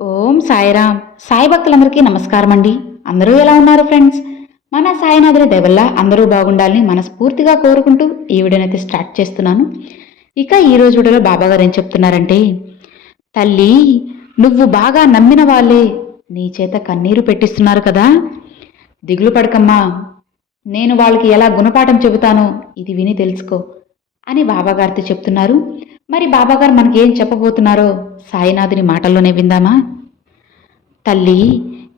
ఓం సాయిరామ్. సాయి భక్తులందరికీ నమస్కారం అండి అందరూ ఎలా ఉన్నారు ఫ్రెండ్స్? మన సాయినాథుడి దయవల్ల అందరూ బాగుండాలని మనస్ఫూర్తిగా కోరుకుంటూ ఈ వీడియోనైతే స్టార్ట్ చేస్తున్నాను. ఇక ఈ రోజు వీడియోలో బాబా గారు ఏం చెప్తున్నారంటే తల్లి నువ్వు బాగా నమ్మిన వాళ్ళే. నీ చేత కన్నీరు పెట్టిస్తున్నారు కదా. దిగులు పడకమ్మా. నేను వాళ్ళకి ఎలా గుణపాఠం చెబుతానో ఇది విని తెలుసుకో అని బాబాగారితో చెప్తున్నారు. మరి బాబాగారు మనకేం చెప్పబోతున్నారో సాయినాథుని మాటల్లోనే విందామా? తల్లి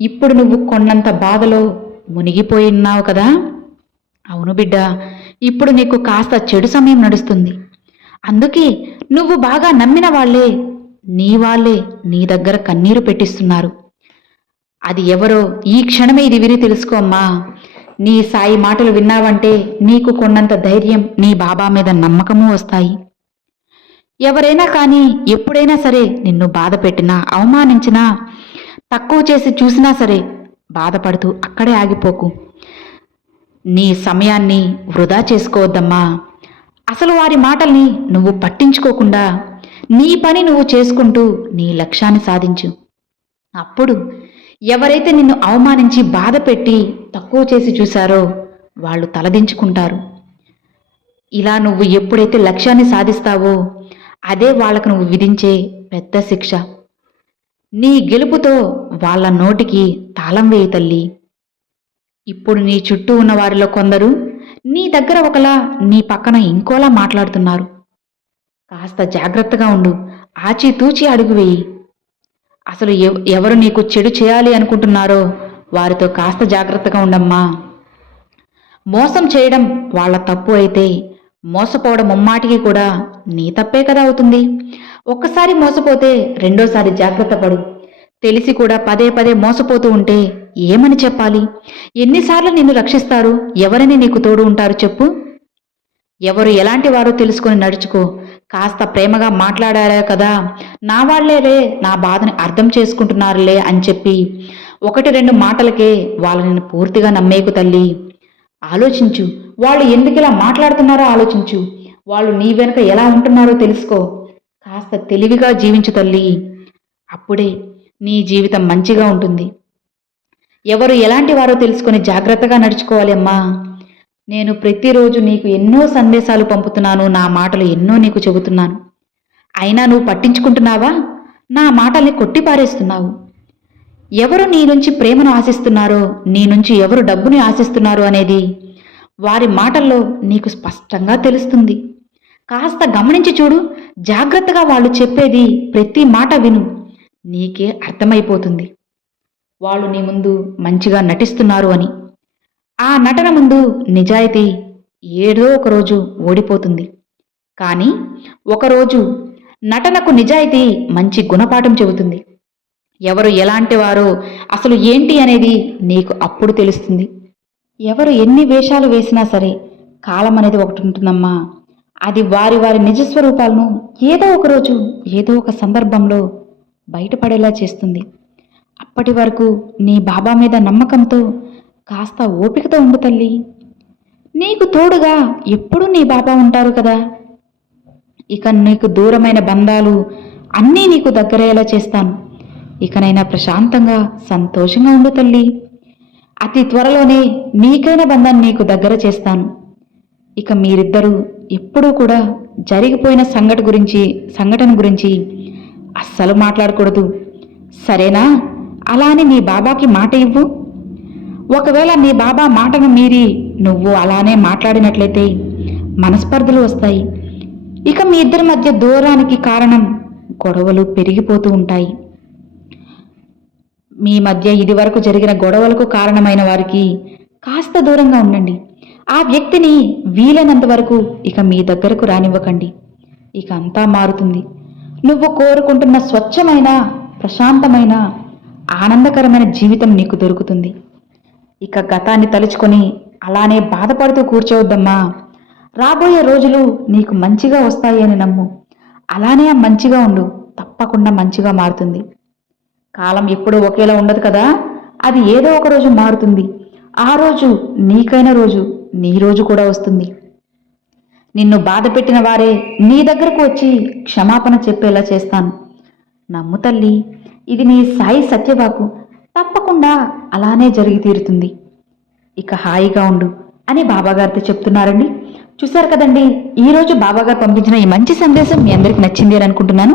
ఇప్పుడు నువ్వు కొన్నంత బాధలో మునిగిపోయి ఉన్నావు కదా? అవును బిడ్డ ఇప్పుడు నీకు కాస్త చెడు సమయం నడుస్తుంది. అందుకే నువ్వు బాగా నమ్మిన వాళ్ళే నీ వాళ్ళే నీ దగ్గర కన్నీరు పెట్టిస్తున్నారు. అది ఎవరో ఈ క్షణమే ఇది విని తెలుసుకోమ్మా నీ సాయి మాటలు విన్నావంటే నీకు కొన్నంత ధైర్యం నీ బాబా మీద నమ్మకము వస్తాయి. ఎవరైనా కానీ ఎప్పుడైనా సరే నిన్ను బాధ పెట్టినా అవమానించినా తక్కువ చేసి చూసినా సరే బాధపడుతూ అక్కడే ఆగిపోకు. నీ సమయాన్ని వృధా చేసుకోవద్దమ్మా. అసలు వారి మాటల్ని నువ్వు పట్టించుకోకుండా నీ పని నువ్వు చేసుకుంటూ నీ లక్ష్యాన్ని సాధించు. అప్పుడు ఎవరైతే నిన్ను అవమానించి బాధ పెట్టి తక్కువ చేసి చూశారో వాళ్ళు తలదించుకుంటారు. ఇలా నువ్వు ఎప్పుడైతే లక్ష్యాన్ని సాధిస్తావో అదే వాళ్ళకు నువ్వు విధించే పెద్ద శిక్ష. నీ గెలుపుతో వాళ్ళ నోటికి తాళం వేయి తల్లి. ఇప్పుడు నీ చుట్టూ ఉన్న వారిలో కొందరు నీ దగ్గర ఒకలా నీ పక్కన ఇంకోలా మాట్లాడుతున్నారు. కాస్త జాగ్రత్తగా ఉండు. ఆచితూచి అడుగు వేయి. అసలు ఎవరు నీకు చెడు చేయాలి అనుకుంటున్నారో వారితో కాస్త జాగ్రత్తగా ఉండమ్మా. మోసం చేయడం వాళ్ళ తప్పు అయితే మోసపోవడం ముమ్మాటికి కూడా నీ తప్పే కదా అవుతుంది. ఒక్కసారి మోసపోతే రెండోసారి జాగ్రత్త పడు. తెలిసి కూడా పదే పదే మోసపోతూ ఉంటే ఏమని చెప్పాలి? ఎన్నిసార్లు నిన్ను రక్షిస్తారు? ఎవరని నీకు తోడు ఉంటారు చెప్పు. ఎవరు ఎలాంటి వారో తెలుసుకొని నడుచుకో. కాస్త ప్రేమగా మాట్లాడారే కదా? నా వాళ్ళేరే నా బాధని అర్థం చేసుకుంటున్నారులే అని చెప్పి ఒకటి రెండు మాటలకే వాళ్ళని పూర్తిగా నమ్మేకు తల్లి. ఆలోచించు. వాళ్ళు ఎందుకు ఇలా మాట్లాడుతున్నారో ఆలోచించు. వాళ్ళు నీ వెనుక ఎలా ఉంటున్నారో తెలుసుకో. కాస్త తెలివిగా జీవించు తల్లి. అప్పుడే నీ జీవితం మంచిగా ఉంటుంది. ఎవరు ఎలాంటి వారో తెలుసుకొని జాగ్రత్తగా నడుచుకోవాలి అమ్మా. నేను ప్రతిరోజు నీకు ఎన్నో సందేశాలు పంపుతున్నాను. నా మాటలు ఎన్నో నీకు చెబుతున్నాను. అయినా నువ్వు పట్టించుకుంటున్నావా? నా మాటల్ని కొట్టిపారేస్తున్నావు. ఎవరు నీ నుంచి ప్రేమను ఆశిస్తున్నారో నీ నుంచి ఎవరు డబ్బుని ఆశిస్తున్నారో అనేది వారి మాటల్లో నీకు స్పష్టంగా తెలుస్తుంది. కాస్త గమనించి చూడు జాగ్రత్తగా వాళ్ళు చెప్పేది ప్రతి మాట విను. నీకే అర్థమైపోతుంది. వాళ్ళు నీ ముందు మంచిగా నటిస్తున్నారు అని. ఆ నటన ముందు నిజాయితీ ఏదో ఒకరోజు ఓడిపోతుంది. కానీ ఒకరోజు నటనకు నిజాయితీ మంచి గుణపాఠం చెబుతుంది. ఎవరు ఎలాంటి వారో అసలు ఏంటి అనేది నీకు అప్పుడు తెలుస్తుంది. ఎవరు ఎన్ని వేషాలు వేసినా సరే కాలం అనేది ఒకటి ఉంటుందమ్మా. అది వారి వారి నిజస్వరూపాలను ఏదో ఒక రోజు ఏదో ఒక సందర్భంలో బయటపడేలా చేస్తుంది. అప్పటి వరకు నీ బాబా మీద నమ్మకంతో కాస్త ఓపికతో ఉండు తల్లి. నీకు తోడుగా ఎప్పుడూ నీ బాబా ఉంటారు కదా. ఇక నీకు దూరమైన బంధాలు అన్నీ నీకు దగ్గరయ్యేలా చేస్తాను. ఇకనైనా ప్రశాంతంగా సంతోషంగా ఉండు తల్లి. అతి త్వరలోనే నీకైన బంధాన్ని నీకు దగ్గర చేస్తాను. ఇక మీరిద్దరూ ఎప్పుడూ కూడా జరిగిపోయిన సంఘటన గురించి సంఘటన గురించి అస్సలు మాట్లాడకూడదు. సరేనా? అలానే నీ బాబాకి మాట ఇవ్వు. ఒకవేళ నీ బాబా మాటను మీరి నువ్వు అలానే మాట్లాడినట్లయితే మనస్పర్ధలు వస్తాయి. ఇక మీ ఇద్దరి మధ్య దూరానికి కారణం గొడవలు పెరిగిపోతూ ఉంటాయి. మీ మధ్య ఇదివరకు జరిగిన గొడవలకు కారణమైన వారికి కాస్త దూరంగా ఉండండి. ఆ వ్యక్తిని వీలైనంత వరకు ఇక మీ దగ్గరకు రానివ్వకండి. ఇక అంతా మారుతుంది. నువ్వు కోరుకుంటున్న స్వచ్ఛమైన ప్రశాంతమైన ఆనందకరమైన జీవితం నీకు దొరుకుతుంది. ఇక గతాన్ని తలుచుకొని అలానే బాధపడుతూ కూర్చోవద్దమ్మా. రాబోయే రోజులు నీకు మంచిగా వస్తాయి అని నమ్ము. అలానే ఆ మంచిగా ఉండు. తప్పకుండా మంచిగా మారుతుంది. కాలం ఎప్పుడూ ఒకేలా ఉండదు కదా? అది ఏదో ఒక రోజు మారుతుంది. ఆ రోజు నీకైన రోజు నీ రోజు కూడా వస్తుంది. నిన్ను బాధ పెట్టిన వారే నీ దగ్గరకు వచ్చి క్షమాపణ చెప్పేలా చేస్తాను. నమ్ము తల్లి ఇది నీ సాయి సత్యవాకు తప్పకుండా అలానే జరిగి తీరుతుంది. ఇక హాయిగా ఉండు అని బాబాగారితో చెప్తున్నారండి. చూశారు కదండి ఈరోజు బాబాగారు పంపించిన ఈ మంచి సందేశం మీ అందరికి నచ్చింది అని అనుకుంటున్నాను.